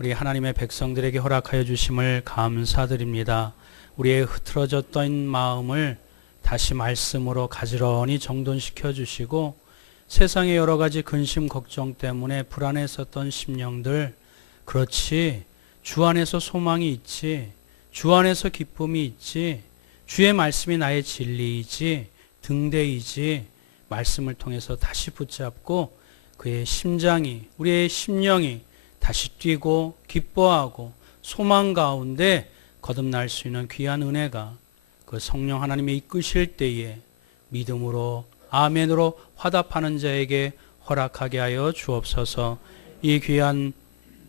우리 하나님의 백성들에게 허락하여 주심을 감사드립니다. 우리의 흐트러졌던 마음을 다시 말씀으로 가지런히 정돈시켜 주시고 세상의 여러 가지 근심 걱정 때문에 불안했었던 심령들, 그렇지, 주 안에서 소망이 있지, 주 안에서 기쁨이 있지, 주의 말씀이 나의 진리이지, 등대이지, 말씀을 통해서 다시 붙잡고 그의 심장이, 우리의 심령이 다시 뛰고 기뻐하고 소망 가운데 거듭날 수 있는 귀한 은혜가 그 성령 하나님이 이끄실 때에 믿음으로 아멘으로 화답하는 자에게 허락하게 하여 주옵소서. 이 귀한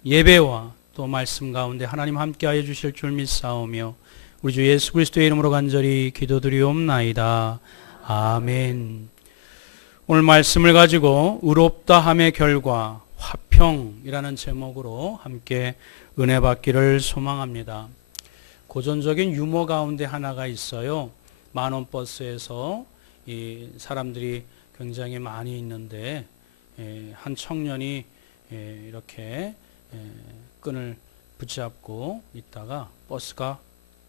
예배와 또 말씀 가운데 하나님 함께 하여 주실 줄 믿사오며 우리 주 예수 그리스도의 이름으로 간절히 기도드리옵나이다. 아멘. 오늘 말씀을 가지고 의롭다 함의 결과 화평이라는 제목으로 함께 은혜 받기를 소망합니다. 고전적인 유머 가운데 하나가 있어요. 만원 버스에서 이 사람들이 굉장히 많이 있는데 한 청년이 이렇게 끈을 붙잡고 있다가 버스가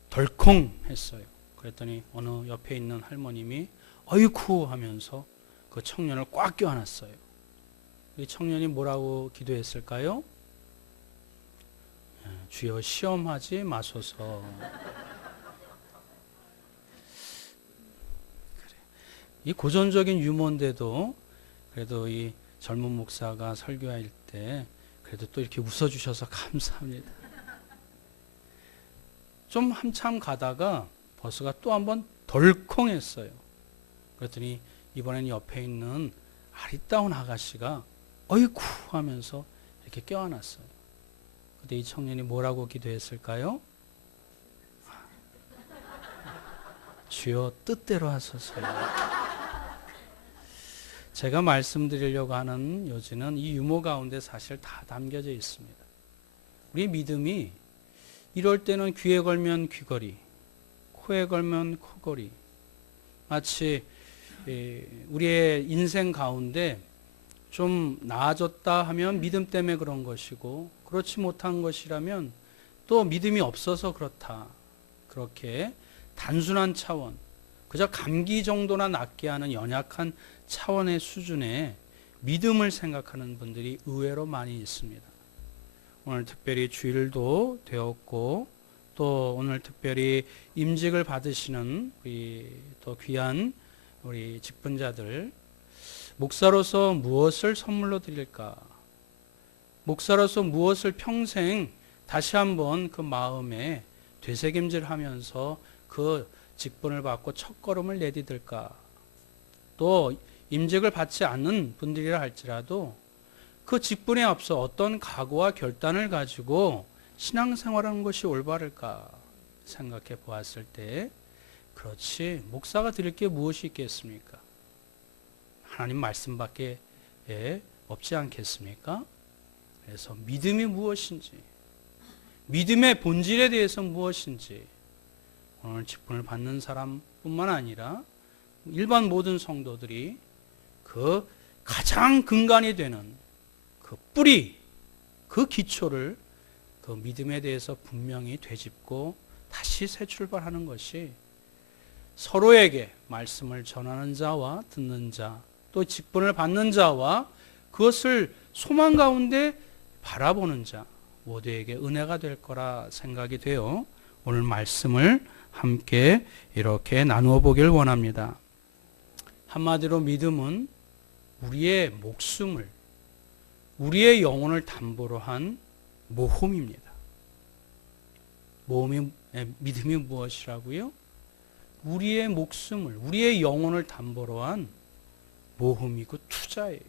덜컹 했어요. 그랬더니 어느 옆에 있는 할머님이 어이쿠 하면서 그 청년을 꽉 껴안았어요. 이 청년이 뭐라고 기도했을까요? 주여 시험하지 마소서. 이 고전적인 유머인데도 그래도 이 젊은 목사가 설교할 때 그래도 또 이렇게 웃어주셔서 감사합니다. 좀 한참 가다가 버스가 또 한번 덜컹 했어요. 그랬더니 이번엔 옆에 있는 아리따운 아가씨가 어이쿠 하면서 이렇게 껴안았어요. 근데 이 청년이 뭐라고 기도했을까요? 주여 뜻대로 하소서요. 제가 말씀드리려고 하는 요지는 이 유머 가운데 사실 다 담겨져 있습니다. 우리의 믿음이 이럴 때는 귀에 걸면 귀걸이, 코에 걸면 코걸이, 마치 우리의 인생 가운데 좀 나아졌다 하면 믿음 때문에 그런 것이고 그렇지 못한 것이라면 또 믿음이 없어서 그렇다. 그렇게 단순한 차원, 그저 감기 정도나 낫게 하는 연약한 차원의 수준의 믿음을 생각하는 분들이 의외로 많이 있습니다. 오늘 특별히 주일도 되었고 또 오늘 특별히 임직을 받으시는 우리 또 귀한 우리 직분자들, 목사로서 무엇을 선물로 드릴까? 목사로서 무엇을 평생 다시 한번 그 마음에 되새김질하면서 그 직분을 받고 첫걸음을 내디딜까? 또 임직을 받지 않는 분들이라 할지라도 그 직분에 앞서 어떤 각오와 결단을 가지고 신앙생활하는 것이 올바를까 생각해 보았을 때, 그렇지, 목사가 드릴 게 무엇이 있겠습니까? 하나님 말씀밖에 없지 않겠습니까? 그래서 믿음이 무엇인지, 믿음의 본질에 대해서 무엇인지 오늘 직분을 받는 사람뿐만 아니라 일반 모든 성도들이 그 가장 근간이 되는 그 뿌리, 그 기초를 그 믿음에 대해서 분명히 되짚고 다시 새 출발하는 것이 서로에게 말씀을 전하는 자와 듣는 자, 또 직분을 받는 자와 그것을 소망 가운데 바라보는 자 모두에게 은혜가 될 거라 생각이 되어 오늘 말씀을 함께 이렇게 나누어 보길 원합니다. 한마디로 믿음은 우리의 목숨을, 우리의 영혼을 담보로 한 모험입니다. 믿음이 무엇이라고요? 우리의 목숨을, 우리의 영혼을 담보로 한 모험이고 투자예요.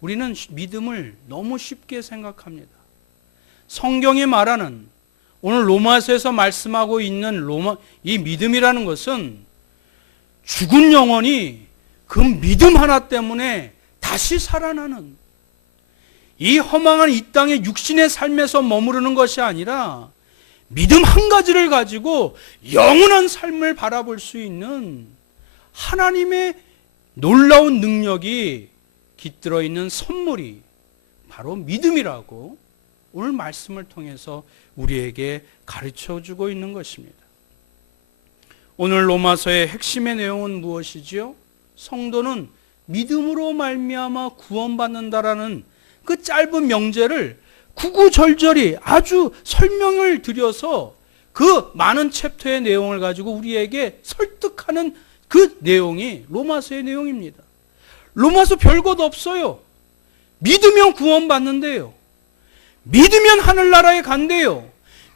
우리는 믿음을 너무 쉽게 생각합니다. 성경이 말하는 오늘 로마서에서 말씀하고 있는 이 믿음이라는 것은 죽은 영혼이 그 믿음 하나 때문에 다시 살아나는, 이 허망한 이 땅의 육신의 삶에서 머무르는 것이 아니라 믿음 한 가지를 가지고 영원한 삶을 바라볼 수 있는 하나님의 놀라운 능력이 깃들어 있는 선물이 바로 믿음이라고 오늘 말씀을 통해서 우리에게 가르쳐주고 있는 것입니다. 오늘 로마서의 핵심의 내용은 무엇이지요? 성도는 믿음으로 말미암아 구원받는다라는 그 짧은 명제를 구구절절히 아주 설명을 드려서 그 많은 챕터의 내용을 가지고 우리에게 설득하는 그 내용이 로마서의 내용입니다. 로마서 별것 없어요. 믿으면 구원받는데요. 믿으면 하늘나라에 간대요.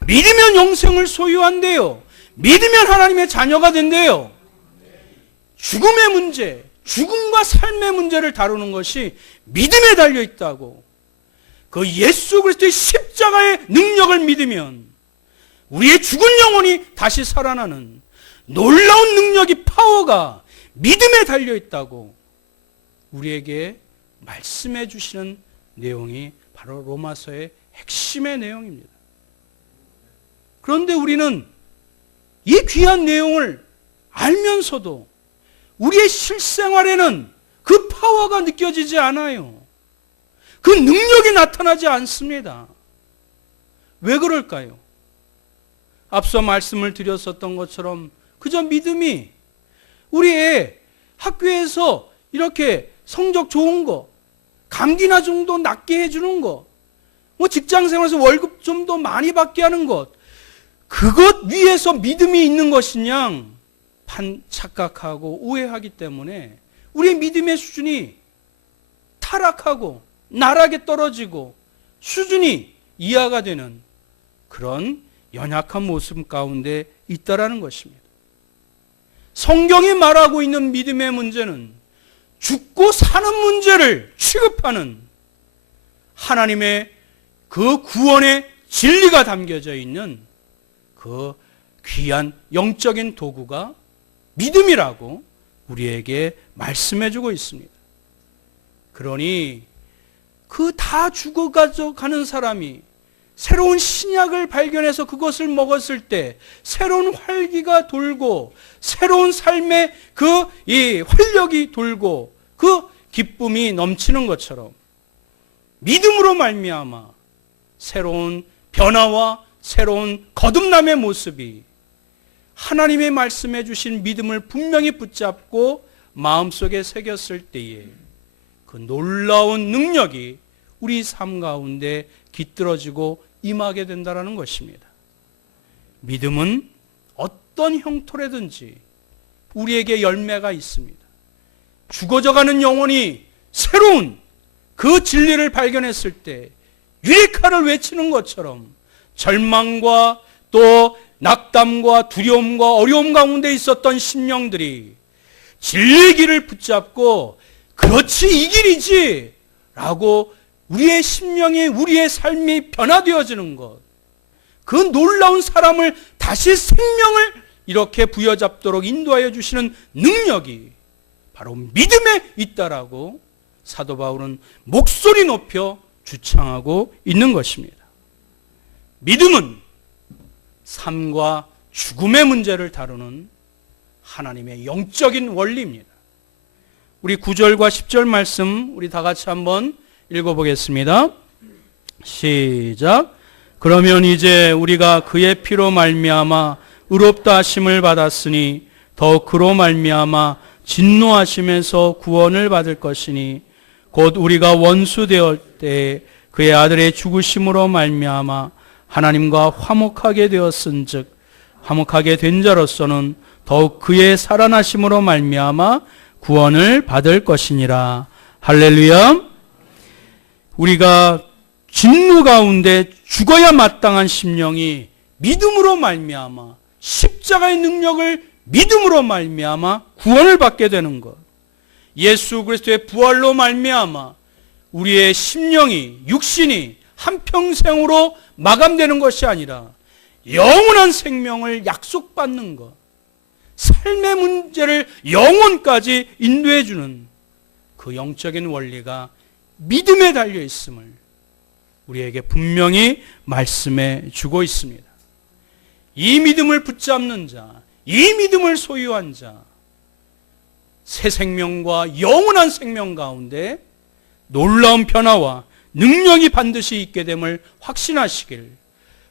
믿으면 영생을 소유한대요. 믿으면 하나님의 자녀가 된대요. 죽음의 문제, 죽음과 삶의 문제를 다루는 것이 믿음에 달려 있다고. 그 예수 그리스도의 십자가의 능력을 믿으면 우리의 죽은 영혼이 다시 살아나는 놀라운 능력이, 파워가 믿음에 달려 있다고 우리에게 말씀해 주시는 내용이 바로 로마서의 핵심의 내용입니다. 그런데 우리는 이 귀한 내용을 알면서도 우리의 실생활에는 그 파워가 느껴지지 않아요. 그 능력이 나타나지 않습니다. 왜 그럴까요? 앞서 말씀을 드렸었던 것처럼 그저 믿음이 우리의 학교에서 이렇게 성적 좋은 거, 감기나 정도 낫게 해주는 거, 뭐 직장생활에서 월급 좀 더 많이 받게 하는 것, 그것 위에서 믿음이 있는 것이냐 착각하고 오해하기 때문에 우리의 믿음의 수준이 타락하고 나락에 떨어지고 수준이 이하가 되는 그런 연약한 모습 가운데 있다라는 것입니다. 성경이 말하고 있는 믿음의 문제는 죽고 사는 문제를 취급하는 하나님의 그 구원의 진리가 담겨져 있는 그 귀한 영적인 도구가 믿음이라고 우리에게 말씀해주고 있습니다. 그러니 그 다 죽어가는 사람이 새로운 신약을 발견해서 그것을 먹었을 때 새로운 활기가 돌고 새로운 삶의 이 활력이 돌고 그 기쁨이 넘치는 것처럼 믿음으로 말미암아 새로운 변화와 새로운 거듭남의 모습이 하나님의 말씀해 주신 믿음을 분명히 붙잡고 마음속에 새겼을 때에 그 놀라운 능력이 우리 삶 가운데 깃들어지고 임하게 된다는 것입니다. 믿음은 어떤 형태라든지 우리에게 열매가 있습니다. 죽어져가는 영혼이 새로운 그 진리를 발견했을 때 유레카를 외치는 것처럼 절망과 또 낙담과 두려움과 어려움 가운데 있었던 심령들이 진리의 길을 붙잡고 그렇지 이 길이지 라고 우리의 심령이 우리의 삶이 변화되어지는 것, 그 놀라운 사람을 다시 생명을 이렇게 부여잡도록 인도하여 주시는 능력이 바로 믿음에 있다라고 사도 바울은 목소리 높여 주창하고 있는 것입니다. 믿음은 삶과 죽음의 문제를 다루는 하나님의 영적인 원리입니다. 우리 9절과 10절 말씀 우리 다 같이 한번 읽어보겠습니다. 시작. 그러면 이제 우리가 그의 피로 말미암아 의롭다 하심을 받았으니 더욱 그로 말미암아 진노하심에서 구원을 받을 것이니 곧 우리가 원수 되었을 때 그의 아들의 죽으심으로 말미암아 하나님과 화목하게 되었은즉 화목하게 된 자로서는 더욱 그의 살아나심으로 말미암아 구원을 받을 것이니라. 할렐루야. 우리가 진노 가운데 죽어야 마땅한 심령이 믿음으로 말미암아 십자가의 능력을 믿음으로 말미암아 구원을 받게 되는 것, 예수 그리스도의 부활로 말미암아 우리의 심령이 육신이 한평생으로 마감되는 것이 아니라 영원한 생명을 약속받는 것, 삶의 문제를 영원까지 인도해 주는 그 영적인 원리가 믿음에 달려 있음을 우리에게 분명히 말씀해 주고 있습니다. 이 믿음을 붙잡는 자, 이 믿음을 소유한 자, 새 생명과 영원한 생명 가운데 놀라운 변화와 능력이 반드시 있게 됨을 확신하시길,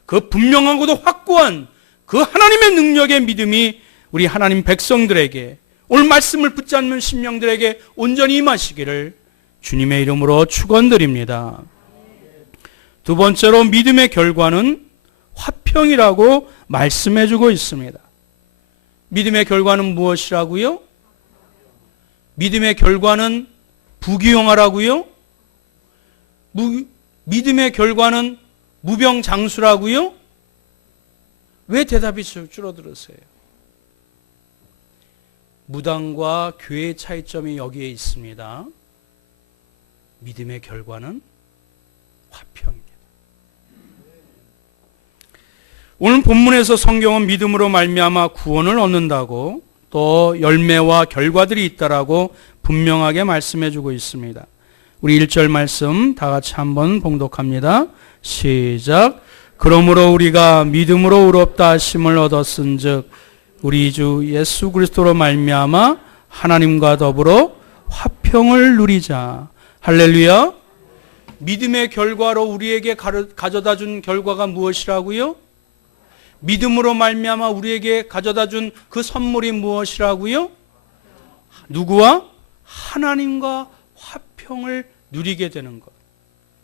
그 분명하고도 확고한 그 하나님의 능력의 믿음이 우리 하나님 백성들에게, 오늘 말씀을 붙잡는 심령들에게 온전히 임하시기를 주님의 이름으로 축원드립니다. 두 번째로 믿음의 결과는 화평이라고 말씀해주고 있습니다. 믿음의 결과는 무엇이라고요? 믿음의 결과는 부귀영화라고요? 믿음의 결과는 무병장수라고요? 왜 대답이 줄어들었어요? 무당과 교회의 차이점이 여기에 있습니다. 믿음의 결과는 화평입니다. 오늘 본문에서 성경은 믿음으로 말미암아 구원을 얻는다고, 또 열매와 결과들이 있다라고 분명하게 말씀해주고 있습니다. 우리 1절 말씀 다 같이 한번 봉독합니다. 시작. 그러므로 우리가 믿음으로 의롭다 하심을 얻었은즉 우리 주 예수 그리스도로 말미암아 하나님과 더불어 화평을 누리자. 할렐루야. 믿음의 결과로 우리에게 가져다 준 결과가 무엇이라고요? 믿음으로 말미암아 우리에게 가져다 준 그 선물이 무엇이라고요? 누구와? 하나님과 화평을 누리게 되는 것.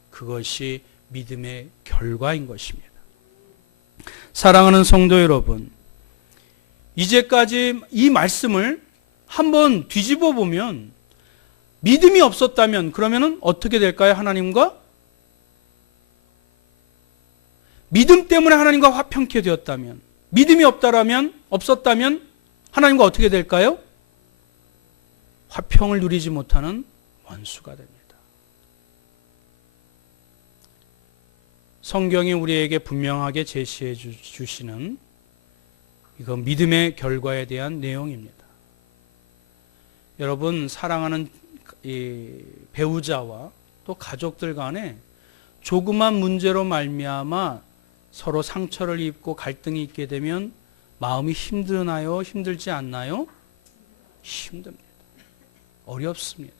그것이 믿음의 결과인 것입니다. 사랑하는 성도 여러분, 이제까지 이 말씀을 한번 뒤집어 보면 믿음이 없었다면 그러면 어떻게 될까요? 하나님과? 믿음 때문에 하나님과 화평케 되었다면, 믿음이 없었다면 하나님과 어떻게 될까요? 화평을 누리지 못하는 원수가 됩니다. 성경이 우리에게 분명하게 제시해 주시는 이건 믿음의 결과에 대한 내용입니다. 여러분, 사랑하는 이 배우자와 또 가족들 간에 조그만 문제로 말미암아 서로 상처를 입고 갈등이 있게 되면 마음이 힘드나요? 힘들지 않나요? 힘듭니다. 어렵습니다.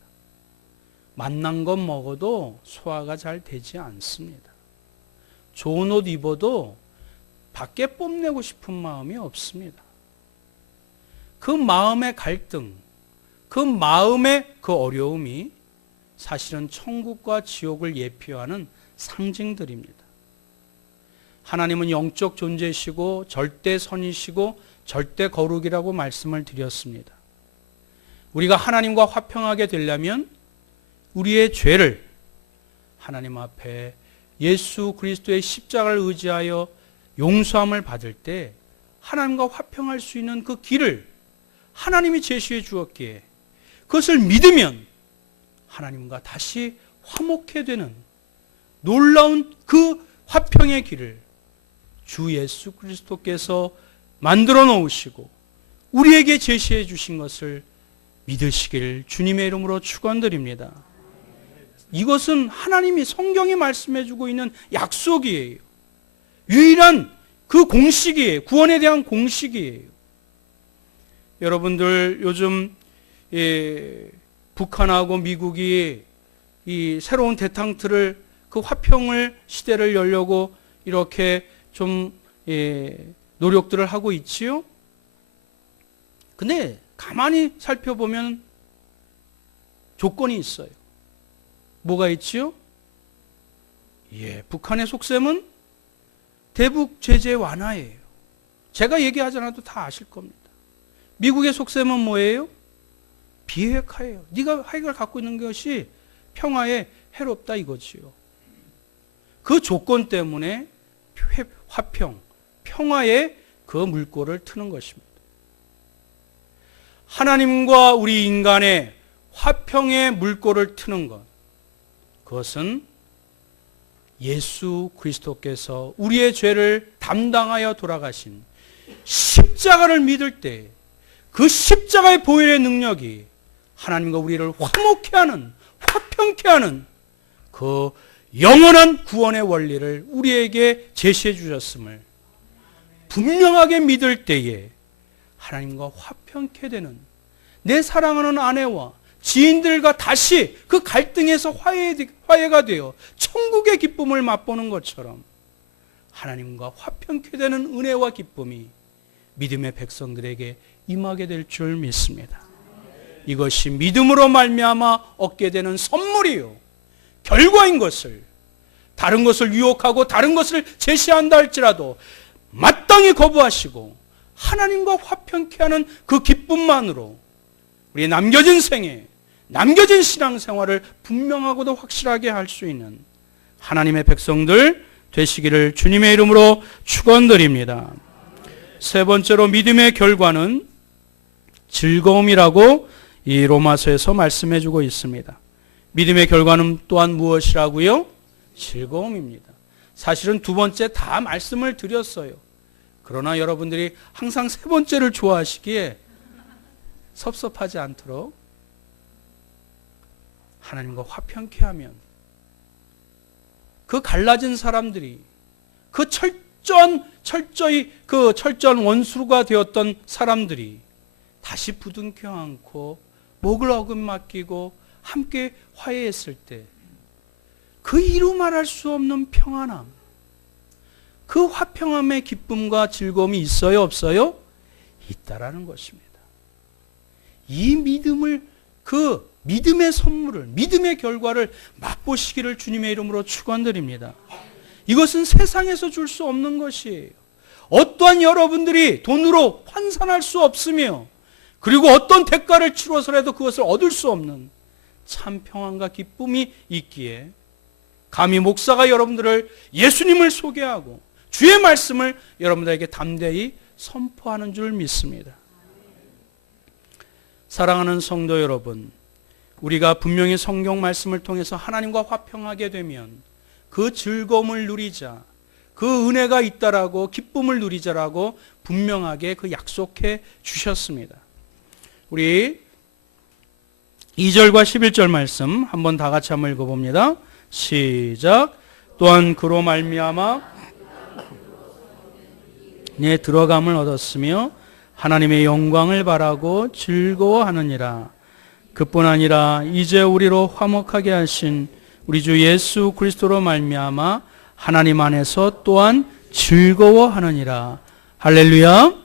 맛난 것 먹어도 소화가 잘 되지 않습니다. 좋은 옷 입어도 밖에 뽐내고 싶은 마음이 없습니다. 그 마음의 갈등, 그 마음의 그 어려움이 사실은 천국과 지옥을 예표하는 상징들입니다. 하나님은 영적 존재이시고 절대 선이시고 절대 거룩이라고 말씀을 드렸습니다. 우리가 하나님과 화평하게 되려면 우리의 죄를 하나님 앞에 예수 그리스도의 십자가를 의지하여 용서함을 받을 때 하나님과 화평할 수 있는 그 길을 하나님이 제시해 주었기에 그것을 믿으면 하나님과 다시 화목해 되는 놀라운 그 화평의 길을 주 예수 그리스도께서 만들어 놓으시고 우리에게 제시해 주신 것을 믿으시길 주님의 이름으로 축원드립니다. 이것은 하나님이 성경이 말씀해 주고 있는 약속이에요. 유일한 그 공식이에요. 구원에 대한 공식이에요. 여러분들 요즘 북한하고 미국이 이 새로운 대탕트를 그 화평을 시대를 열려고 이렇게 좀 노력들을 하고 있지요. 근데 가만히 살펴보면 조건이 있어요. 뭐가 있지요? 북한의 속셈은 대북 제재 완화예요. 제가 얘기하지 않아도 다 아실 겁니다. 미국의 속셈은 뭐예요? 비핵화예요. 네가 핵을 갖고 있는 것이 평화에 해롭다 이거지요. 그 조건 때문에 화평, 평화에 그 물꼬를 트는 것입니다. 하나님과 우리 인간의 화평의 물꼬를 트는 것, 그것은 예수 그리스도께서 우리의 죄를 담당하여 돌아가신 십자가를 믿을 때 그 십자가의 보혈의 능력이 하나님과 우리를 화목케 하는, 화평케 하는 그 영원한 구원의 원리를 우리에게 제시해 주셨음을 분명하게 믿을 때에 하나님과 화평케 되는, 내 사랑하는 아내와 지인들과 다시 그 갈등에서 화해가 되어 천국의 기쁨을 맛보는 것처럼 하나님과 화평케 되는 은혜와 기쁨이 믿음의 백성들에게 임하게 될 줄 믿습니다. 이것이 믿음으로 말미암아 얻게 되는 선물이요, 결과인 것을, 다른 것을 유혹하고 다른 것을 제시한다 할지라도 마땅히 거부하시고 하나님과 화평케 하는 그 기쁨만으로 우리의 남겨진 생애, 남겨진 신앙생활을 분명하고도 확실하게 할 수 있는 하나님의 백성들 되시기를 주님의 이름으로 축원드립니다. 세 번째로 믿음의 결과는 즐거움이라고 이 로마서에서 말씀해 주고 있습니다. 믿음의 결과는 또한 무엇이라고요? 즐거움입니다. 사실은 두 번째 다 말씀을 드렸어요. 그러나 여러분들이 항상 세 번째를 좋아하시기에 섭섭하지 않도록 하나님과 화평케 하면 그 갈라진 사람들이 그 철저히 그 철저한 원수가 되었던 사람들이 다시 부둥켜 안고 목을 어금맡기고 함께 화해했을 때 그 이루 말할 수 없는 평안함, 그 화평함의 기쁨과 즐거움이 있어요, 없어요? 있다라는 것입니다. 이 믿음을, 그 믿음의 선물을, 믿음의 결과를 맛보시기를 주님의 이름으로 축원드립니다. 이것은 세상에서 줄 수 없는 것이에요. 어떠한 여러분들이 돈으로 환산할 수 없으며 그리고 어떤 대가를 치러서라도 그것을 얻을 수 없는 참 평안과 기쁨이 있기에 감히 목사가 여러분들을 예수님을 소개하고 주의 말씀을 여러분들에게 담대히 선포하는 줄 믿습니다. 사랑하는 성도 여러분, 우리가 분명히 성경 말씀을 통해서 하나님과 화평하게 되면 그 즐거움을 누리자, 그 은혜가 있다라고 기쁨을 누리자라고 분명하게 그 약속해 주셨습니다. 우리 2절과 11절 말씀 한번 다 같이 한번 읽어봅니다. 시작. 또한 그로 말미암아 내 들어감을 얻었으며 하나님의 영광을 바라고 즐거워하느니라. 그뿐 아니라 이제 우리로 화목하게 하신 우리 주 예수 그리스도로 말미암아 하나님 안에서 또한 즐거워하느니라. 할렐루야.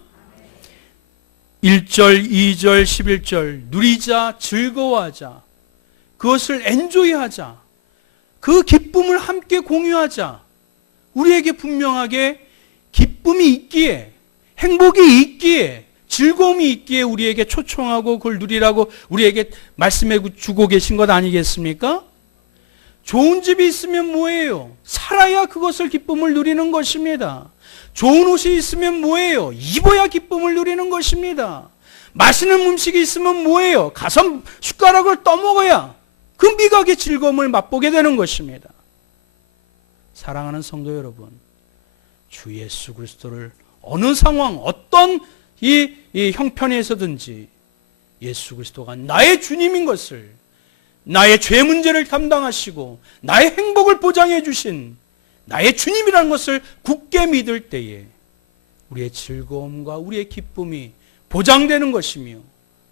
1절, 2절, 11절 누리자, 즐거워하자, 그것을 엔조이하자, 그 기쁨을 함께 공유하자. 우리에게 분명하게 기쁨이 있기에, 행복이 있기에, 즐거움이 있기에 우리에게 초청하고 그걸 누리라고 우리에게 말씀해 주고 계신 것 아니겠습니까? 좋은 집이 있으면 뭐예요? 살아야 그것을 기쁨을 누리는 것입니다. 좋은 옷이 있으면 뭐예요? 입어야 기쁨을 누리는 것입니다. 맛있는 음식이 있으면 뭐예요? 가서 숟가락을 떠먹어야 그 미각의 즐거움을 맛보게 되는 것입니다. 사랑하는 성도 여러분, 주 예수 그리스도를 어느 상황, 어떤 이 형편에서든지 예수 그리스도가 나의 주님인 것을, 나의 죄 문제를 담당하시고 나의 행복을 보장해 주신 나의 주님이라는 것을 굳게 믿을 때에 우리의 즐거움과 우리의 기쁨이 보장되는 것이며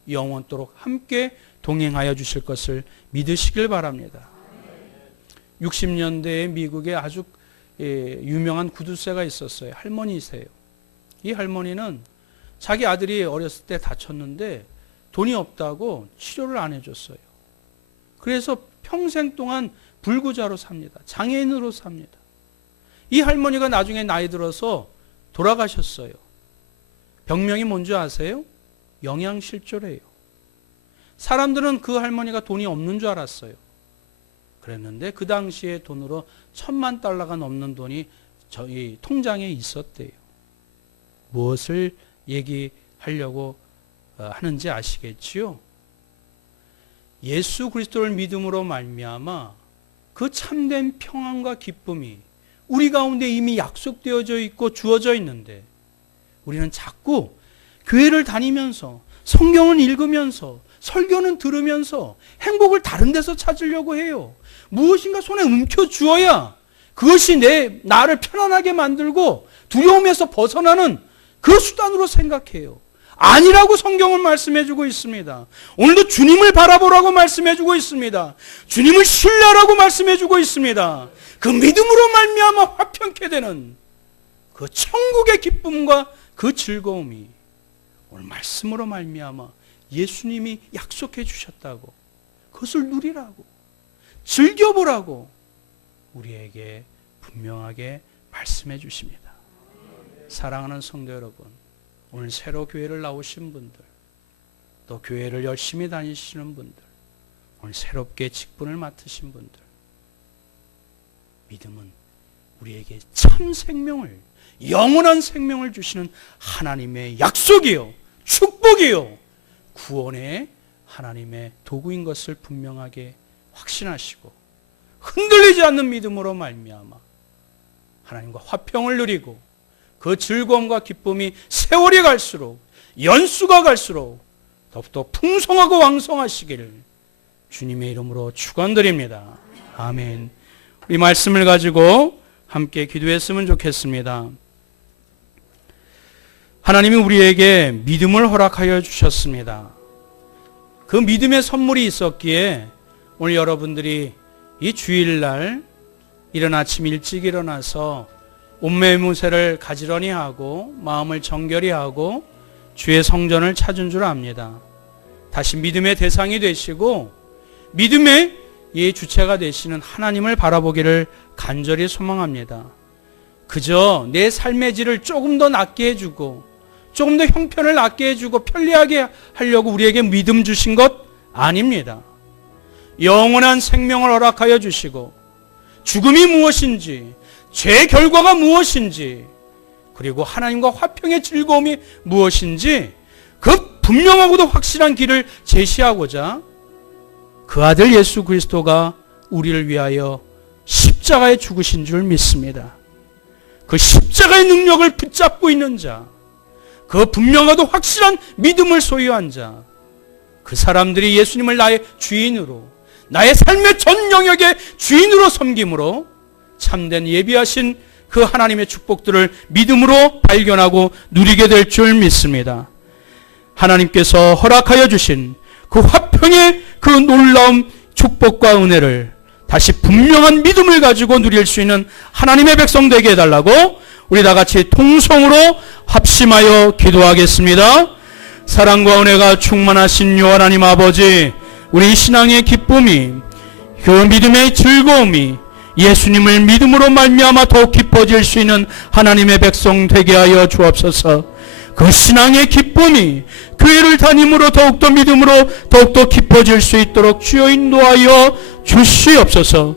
영원토록 함께 동행하여 주실 것을 믿으시길 바랍니다. 60년대에 미국에 아주 유명한 구두쇠가 있었어요. 할머니세요. 이 할머니는 자기 아들이 어렸을 때 다쳤는데 돈이 없다고 치료를 안 해줬어요. 그래서 평생 동안 불구자로 삽니다. 장애인으로 삽니다. 이 할머니가 나중에 나이 들어서 돌아가셨어요. 병명이 뭔지 아세요? 영양실조래요. 사람들은 그 할머니가 돈이 없는 줄 알았어요. 그랬는데 그 당시에 돈으로 $10,000,000가 넘는 돈이 저희 통장에 있었대요. 무엇을 얘기하려고 하는지 아시겠지요? 예수 그리스도를 믿음으로 말미암아 그 참된 평안과 기쁨이 우리 가운데 이미 약속되어져 있고 주어져 있는데 우리는 자꾸 교회를 다니면서 성경을 읽으면서 설교는 들으면서 행복을 다른 데서 찾으려고 해요. 무엇인가 손에 움켜쥐어야 그것이 나를 편안하게 만들고 두려움에서 벗어나는 그 수단으로 생각해요. 아니라고 성경은 말씀해주고 있습니다. 오늘도 주님을 바라보라고 말씀해주고 있습니다. 주님을 신뢰하라고 말씀해주고 있습니다. 그 믿음으로 말미암아 화평케 되는 그 천국의 기쁨과 그 즐거움이 오늘 말씀으로 말미암아 예수님이 약속해 주셨다고, 그것을 누리라고, 즐겨보라고 우리에게 분명하게 말씀해 주십니다. 사랑하는 성도 여러분, 오늘 새로 교회를 나오신 분들, 또 교회를 열심히 다니시는 분들, 오늘 새롭게 직분을 맡으신 분들, 믿음은 우리에게 참 생명을, 영원한 생명을 주시는 하나님의 약속이요, 축복이요, 구원의 하나님의 도구인 것을 분명하게 확신하시고 흔들리지 않는 믿음으로 말미암아 하나님과 화평을 누리고 그 즐거움과 기쁨이 세월이 갈수록, 연수가 갈수록 더욱더 풍성하고 왕성하시기를 주님의 이름으로 축원드립니다. 아멘. 이 말씀을 가지고 함께 기도했으면 좋겠습니다. 하나님이 우리에게 믿음을 허락하여 주셨습니다. 그 믿음의 선물이 있었기에 오늘 여러분들이 이 주일날 이른 아침 일찍 일어나서 옷매무새를 가지런히 하고 마음을 정결히 하고 주의 성전을 찾은 줄 압니다. 다시 믿음의 대상이 되시고 믿음의 이 주체가 되시는 하나님을 바라보기를 간절히 소망합니다. 그저 내 삶의 질을 조금 더 낫게 해주고 조금 더 형편을 낫게 해주고 편리하게 하려고 우리에게 믿음 주신 것 아닙니다. 영원한 생명을 허락하여 주시고 죽음이 무엇인지, 죄의 결과가 무엇인지, 그리고 하나님과 화평의 즐거움이 무엇인지 그 분명하고도 확실한 길을 제시하고자 그 아들 예수 그리스도가 우리를 위하여 십자가에 죽으신 줄 믿습니다. 그 십자가의 능력을 붙잡고 있는 자, 그 분명하고 확실한 믿음을 소유한 자, 그 사람들이 예수님을 나의 주인으로, 나의 삶의 전 영역의 주인으로 섬김으로 참된 예비하신 그 하나님의 축복들을 믿음으로 발견하고 누리게 될 줄 믿습니다. 하나님께서 허락하여 주신 그 화평의 그 놀라운 축복과 은혜를 다시 분명한 믿음을 가지고 누릴 수 있는 하나님의 백성 되게 해달라고 우리 다 같이 통성으로 합심하여 기도하겠습니다. 사랑과 은혜가 충만하신 요 하나님 아버지, 우리 신앙의 기쁨이, 그 믿음의 즐거움이 예수님을 믿음으로 말미암아 더욱 깊어질 수 있는 하나님의 백성 되게 하여 주옵소서. 그 신앙의 기쁨이 교회를 다님으로 더욱더 믿음으로 더욱더 깊어질 수 있도록 주여 인도하여 주시옵소서.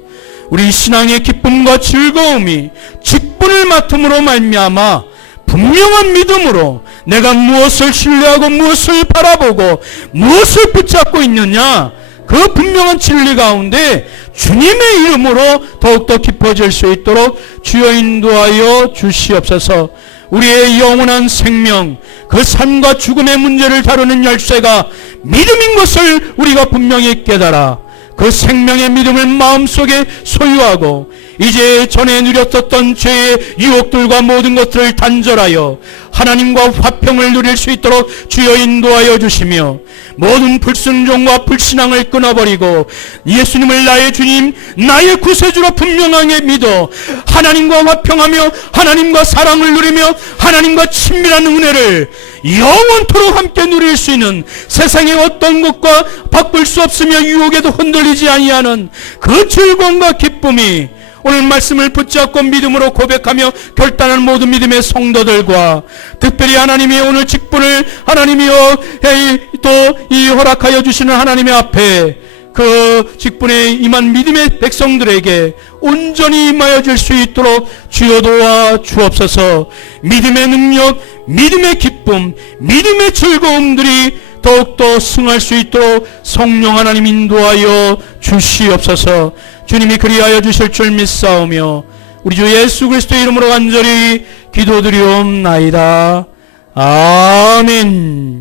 우리 신앙의 기쁨과 즐거움이 직분을 맡음으로 말미암아 분명한 믿음으로 내가 무엇을 신뢰하고 무엇을 바라보고 무엇을 붙잡고 있느냐, 그 분명한 진리 가운데 주님의 이름으로 더욱더 깊어질 수 있도록 주여 인도하여 주시옵소서. 우리의 영원한 생명, 그 삶과 죽음의 문제를 다루는 열쇠가 믿음인 것을 우리가 분명히 깨달아 그 생명의 믿음을 마음속에 소유하고 이제 전에 누렸었던 죄의 유혹들과 모든 것들을 단절하여 하나님과 화평을 누릴 수 있도록 주여 인도하여 주시며 모든 불순종과 불신앙을 끊어버리고 예수님을 나의 주님, 나의 구세주로 분명하게 믿어 하나님과 화평하며 하나님과 사랑을 누리며 하나님과 친밀한 은혜를 영원토록 함께 누릴 수 있는 세상의 어떤 것과 바꿀 수 없으며 유혹에도 흔들리지 아니하는 그 즐거움과 기쁨이 오늘 말씀을 붙잡고 믿음으로 고백하며 결단한 모든 믿음의 성도들과 특별히 하나님이 오늘 직분을 하나님이여 또 이 허락하여 주시는 하나님의 앞에 그 직분에 임한 믿음의 백성들에게 온전히 임하여 줄 수 있도록 주여 도와 주옵소서. 믿음의 능력, 믿음의 기쁨, 믿음의 즐거움들이 더욱더 승할 수 있도록 성령 하나님 인도하여 주시옵소서. 주님이 그리하여 주실 줄 믿사오며 우리 주 예수 그리스도의 이름으로 간절히 기도드리옵나이다. 아멘.